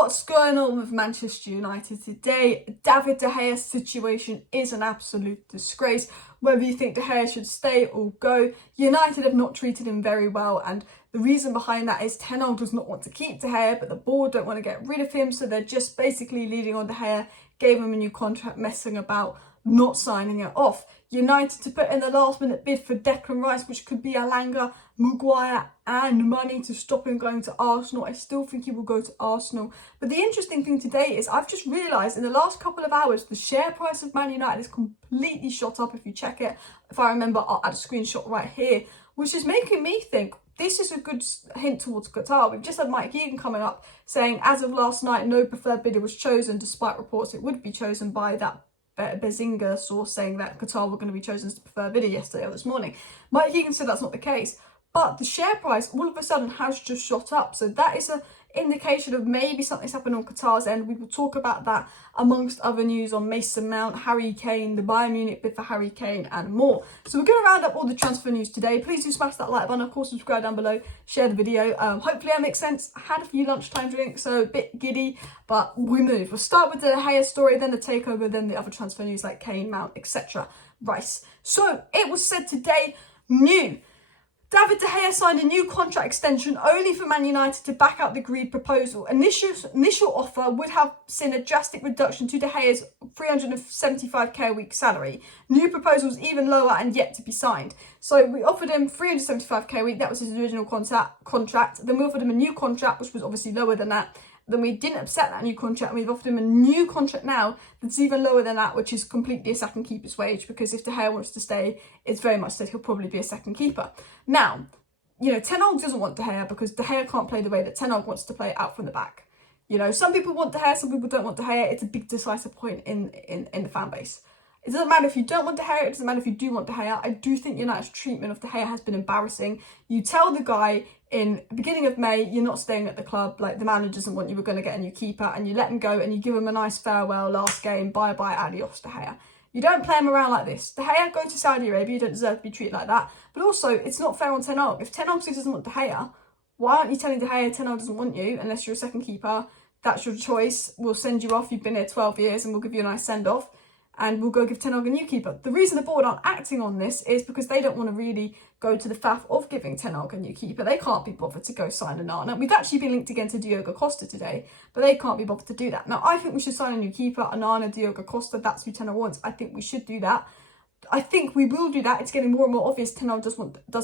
What's going on with Manchester United today? David De Gea's situation is an absolute disgrace. Whether you think De Gea should stay or go, United have not treated him very well, and the reason behind that is Ten Hag does not want to keep De Gea, but the board don't want to get rid of him, so they're just basically leading on De Gea, gave him a new contract, messing about, not signing it off. United to put in the last minute bid for Declan Rice, which could be Alanga, Maguire and money to stop him going to Arsenal. I still think he will go to Arsenal. But the interesting thing today is I've just realised in the last couple of hours the share price of Man United is completely shot up. If you check it, if I remember, I'll add a screenshot right here, which is making me think this is a good hint towards Qatar. We've just had Mike Keegan coming up saying as of last night no preferred bidder was chosen, despite reports it would be chosen by that Bezinga source saying that Qatar were going to be chosen as the preferred bidder yesterday or this morning. Mike Keegan said that's not the case, but the share price all of a sudden has just shot up. So that is an indication of maybe something's happened on Qatar's end. We will talk about that amongst other news on Mason Mount, Harry Kane, the Bayern Munich bid for Harry Kane and more. So we're going to round up all the transfer news today. Please do smash that like button, of course subscribe down below, share the video. Hopefully that makes sense. I had a few lunchtime drinks, so a bit giddy, but we move. We'll start with the De Gea story, then the takeover, then the other transfer news like Kane, Mount, etc. Rice. So it was said today, new. David De Gea signed a new contract extension only for Man United to back out the agreed proposal. Initial offer would have seen a drastic reduction to De Gea's 375k a week salary. New proposals even lower and yet to be signed. So we offered him 375k a week, that was his original contract. Then we offered him a new contract, which was obviously lower than that. Then we didn't accept that new contract, and we've offered him a new contract now that's even lower than that, which is completely a second keeper's wage, because if De Gea wants to stay, it's very much that he'll probably be a second keeper. Now, you know, Ten Hag doesn't want De Gea because De Gea can't play the way that Ten Hag wants to play out from the back. You know, some people want De Gea, some people don't want De Gea. It's a big decisive point in the fan base. It doesn't matter if you don't want De Gea, it doesn't matter if you do want De Gea. I do think United's treatment of De Gea has been embarrassing. You tell the guy in the beginning of May, you're not staying at the club, like the manager doesn't want you, we're going to get a new keeper, and you let him go and you give him a nice farewell last game, bye-bye, adios, De Gea. You don't play him around like this. De Gea, go to Saudi Arabia, you don't deserve to be treated like that. But also, it's not fair on Ten Hag. If Ten Hag doesn't want De Gea, why aren't you telling De Gea Ten Hag doesn't want you, unless you're a second keeper? That's your choice. We'll send you off, you've been here 12 years, and we'll give you a nice send-off. And we'll go give Ten Hag a new keeper. The reason the board aren't acting on this is because they don't want to really go to the faff of giving Ten Hag a new keeper. They can't be bothered to go sign Onana. We've actually been linked again to Diogo Costa today, but they can't be bothered to do that. Now, I think we should sign a new keeper, Onana, Diogo Costa. That's who Ten Hag wants. I think we should do that. I think we will do that. It's getting more and more obvious Ten Hag doesn't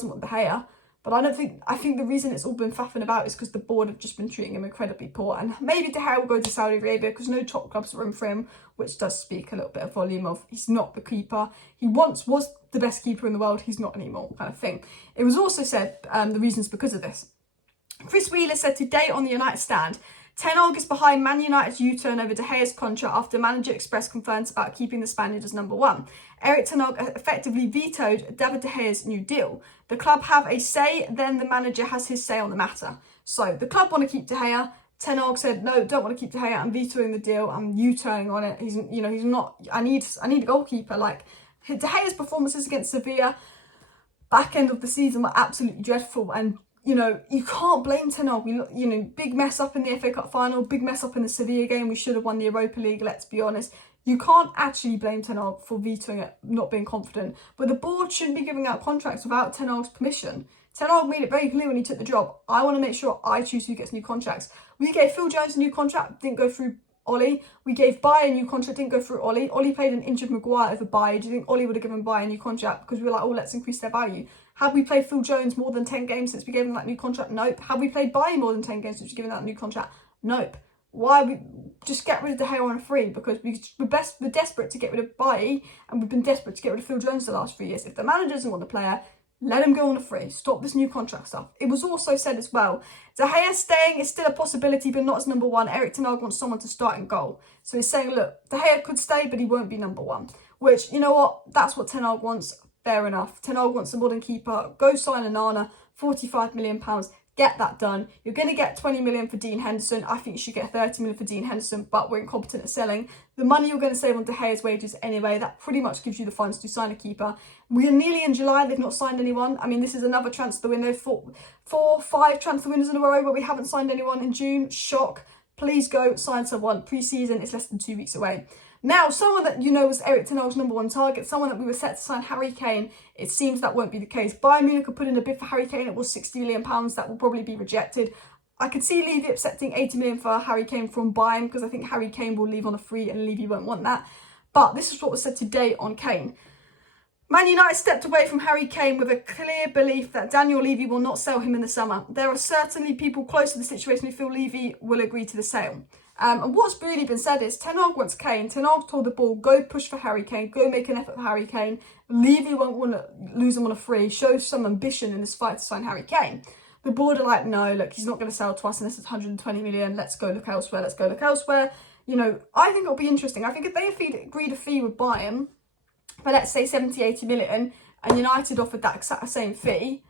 want De Gea. But I think the reason it's all been faffing about is because the board have just been treating him incredibly poor. And maybe De Gea will go to Saudi Arabia because no top clubs are in for him, which does speak a little bit of volume of he's not the keeper. He once was the best keeper in the world, he's not anymore, kind of thing. It was also said the reasons because of this. Chris Wheeler said today on the United stand, Ten Hag is behind Man United's U-turn over De Gea's contract after manager expressed concerns about keeping the Spaniard as number one. Eric Ten Hag effectively vetoed David De Gea's new deal. The club have a say, then the manager has his say on the matter. So the club want to keep De Gea. Ten Hag said, no, don't want to keep De Gea. I'm vetoing the deal. I'm U-turning on it. He's not. I need a goalkeeper. Like De Gea's performances against Sevilla, back end of the season, were absolutely dreadful. And you can't blame Ten Hag. Big mess up in the FA Cup final, big mess up in the Sevilla game. We should have won the Europa League, let's be honest. You can't actually blame Ten Hag for vetoing it, not being confident. But the board shouldn't be giving out contracts without Ten Hag's permission. Ten Hag made it very clear when he took the job, I want to make sure I choose who gets new contracts. We gave Phil Jones a new contract, didn't go through Ollie. We gave Baye a new contract, didn't go through Ollie. Ollie played an injured Maguire over Baye. Do you think Ollie would have given Baye a new contract? Because we were like, oh, let's increase their value. Have we played Phil Jones more than 10 games since we gave him that new contract? Nope. Have we played Baye more than 10 games since we given that new contract? Nope. Why we just get rid of De Gea on a free? Because we're desperate to get rid of Baye, and we've been desperate to get rid of Phil Jones the last 3 years. If the manager doesn't want the player, let him go on a free. Stop this new contract stuff. It was also said as well, De Gea staying is still a possibility, but not as number one. Eric Ten Hag wants someone to start in goal. So he's saying, look, De Gea could stay, but he won't be number one. Which, you know what? That's what Ten Hag wants. Fair enough. Ten Hag wants a modern keeper. Go sign Onana, £45 million. Get that done. You're going to get 20 million for Dean Henderson. I think you should get 30 million for Dean Henderson, but we're incompetent at selling. The money you're going to save on De Gea's wages anyway, that pretty much gives you the funds to sign a keeper. We are nearly in July. They've not signed anyone. I mean, this is another transfer window. 4, 5 transfer windows in a row where we haven't signed anyone in June. Shock. please go sign someone. Pre-season is less than 2 weeks away. Now, someone that you know was Eric Ten Hag's #1 target, someone that we were set to sign, Harry Kane, it seems that won't be the case. Bayern Munich could put in a bid for Harry Kane. It was £60 million. That will probably be rejected. I could see Levy accepting 80 million for Harry Kane from Bayern, because I think Harry Kane will leave on a free and Levy won't want that. But this is what was said today on Kane. Man United stepped away from Harry Kane with a clear belief that Daniel Levy will not sell him in the summer. There are certainly people close to the situation who feel Levy will agree to the sale. And what's really been said is Ten Hag wants Kane. Ten Hag told the ball, go push for Harry Kane, go make an effort for Harry Kane. Levy won't want to lose him on a free, show some ambition in this fight to sign Harry Kane. The board are like, no, look, he's not going to sell to us unless it's 120 million. Let's go look elsewhere. Let's go look elsewhere. You know, I think it'll be interesting. I think if they agreed a fee with Bayern for, let's say, 70, 80 million, and United offered that exact same fee,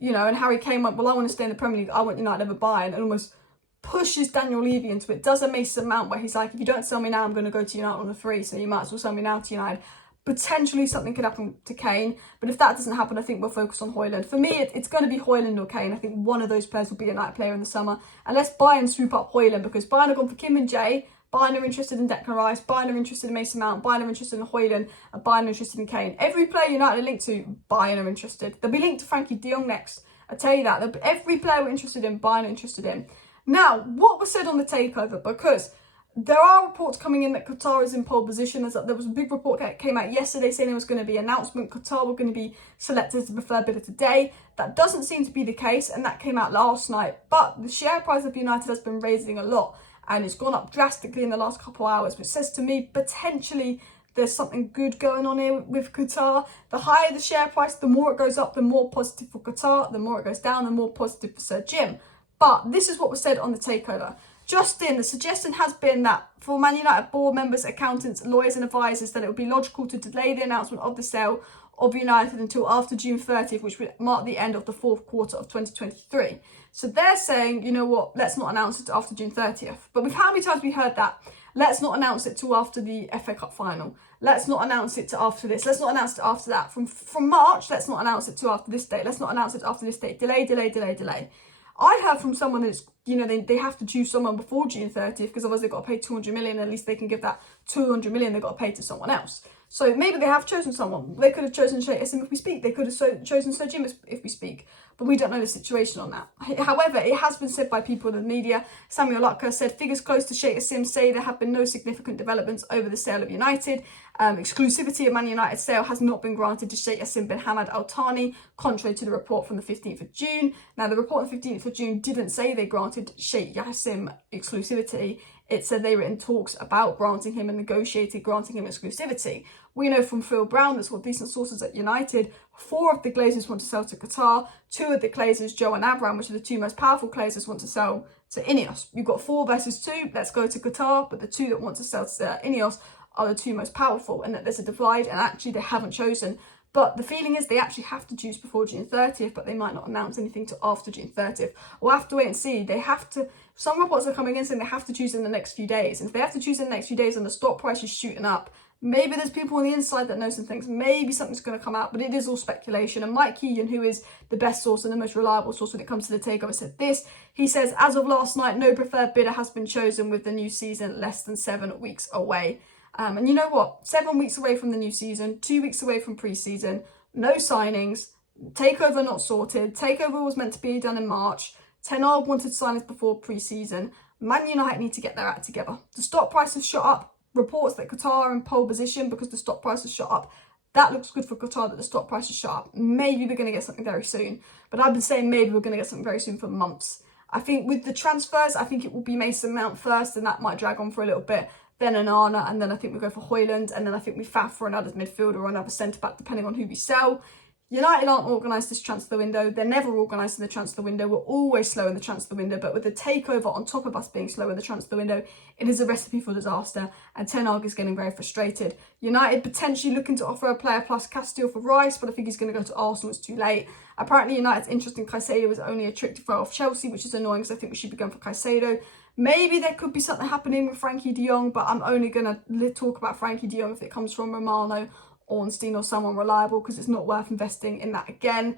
you know, and Harry Kane went, well, I want to stay in the Premier League, I want United over Bayern, and almost pushes Daniel Levy into it, does a Mason Mount where he's like, if you don't sell me now, I'm going to go to United on the free, so you might as well sell me now to United. Potentially something could happen to Kane, but if that doesn't happen, I think we'll focus on Højlund. For me, it's going to be Højlund or Kane. I think one of those players will be a United player in the summer, unless Bayern swoop up Højlund, because Bayern have gone for Kim and Jay, Bayern are interested in Declan Rice, Bayern are interested in Mason Mount, Bayern are interested in Højlund, and Bayern are interested in Kane. Every player United are linked to, Bayern are interested. They'll be linked to Frankie de Jong next. I tell you that. Every player we're interested in, Bayern are interested in. Now, what was said on the takeover, because there are reports coming in that Qatar is in pole position. There was a big report that came out yesterday saying there was going to be an announcement. Qatar were going to be selected as the preferred bidder today. That doesn't seem to be the case, and that came out last night. But the share price of United has been raising a lot, and it's gone up drastically in the last couple of hours, which says to me, potentially, there's something good going on here with Qatar. The higher the share price, the more it goes up, the more positive for Qatar. The more it goes down, the more positive for Sir Jim. But this is what was said on the takeover. Just in, the suggestion has been that for Man United board members, accountants, lawyers and advisors, that it would be logical to delay the announcement of the sale of United until after June 30th, which would mark the end of the fourth quarter of 2023. So they're saying, you know what, let's not announce it after June 30th. But how many times we heard that? Let's not announce it till after the FA Cup final. Let's not announce it till after this. Let's not announce it after that. From March, let's not announce it till after this date. Let's not announce it after this date. Delay, delay, delay, delay. I heard from someone that's, you know, they have to choose someone before June 30th, because otherwise they've got to pay 200 million. At least they can give that 200 million they've got to pay to someone else. So maybe they have chosen someone. They could have chosen Sheikh Jassim if we speak. They could have chosen Sir Jim if we speak. But we don't know the situation on that. However, it has been said by people in the media. Samuel Lutka said figures close to Sheikh Jassim say there have been no significant developments over the sale of United. Exclusivity of Man United sale has not been granted to Sheikh Jassim bin Hamad Al Thani, contrary to the report from the 15th of June. Now, the report on the 15th of June didn't say they granted Sheikh Jassim exclusivity. It said they were in talks about granting him and negotiated granting him exclusivity. We know from Phil Brown, that's what decent sources at United, 4 of the Glazers want to sell to Qatar, 2 of the Glazers, Joe and Abraham, which are the 2 most powerful Glazers, want to sell to Ineos. You've got 4 versus 2, let's go to Qatar, but the 2 that want to sell to Ineos are the 2 most powerful, and that there's a divide, and actually they haven't chosen. But the feeling is they actually have to choose before June 30th, but they might not announce anything till after June 30th. We'll have to wait and see. They have to, some reports are coming in saying they have to choose in the next few days. And if they have to choose in the next few days and the stock price is shooting up, maybe there's people on the inside that know some things. Maybe something's going to come out, but it is all speculation. And Mike Keegan, who is the best source and the most reliable source when it comes to the takeover, said this. He says, as of last night, no preferred bidder has been chosen with the new season less than 7 weeks away. And you know what? 7 weeks away from the new season, 2 weeks away from pre-season, no signings, takeover not sorted. Takeover was meant to be done in March. Ten Hag wanted signings before pre-season. Man United need to get their act together. The stock price has shot up. Reports that Qatar are in pole position because the stock price has shot up. That looks good for Qatar, that the stock price has shot up. Maybe we're going to get something very soon. But I've been saying maybe we're going to get something very soon for months. I think with the transfers, I think it will be Mason Mount first, and that might drag on for a little bit. Then Onana, and then I think we go for Højlund, and then I think we faff for another midfielder or another centre-back, depending on who we sell. United aren't organised this transfer window. They're never organised in the transfer window. We're always slow in the transfer window, but with the takeover on top of us being slow in the transfer window, it is a recipe for disaster, and Ten Hag is getting very frustrated. United potentially looking to offer a player plus Castile for Rice, but I think he's going to go to Arsenal. It's too late. Apparently, United's interest in Caicedo was only a trick to throw off Chelsea, which is annoying because I think we should be going for Caicedo. Maybe there could be something happening with Frankie de Jong, but I'm only going to talk about Frankie de Jong if it comes from Romano, Ornstein or someone reliable, because it's not worth investing in that again.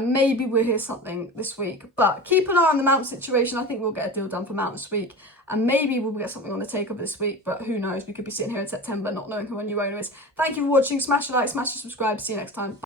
Maybe we'll hear something this week, but keep an eye on the Mount situation. I think we'll get a deal done for Mount this week. and maybe we'll get something on the takeover this week, but who knows, we could be sitting here in September not knowing who our new owner is. Thank you for watching, smash a like, smash a subscribe, see you next time.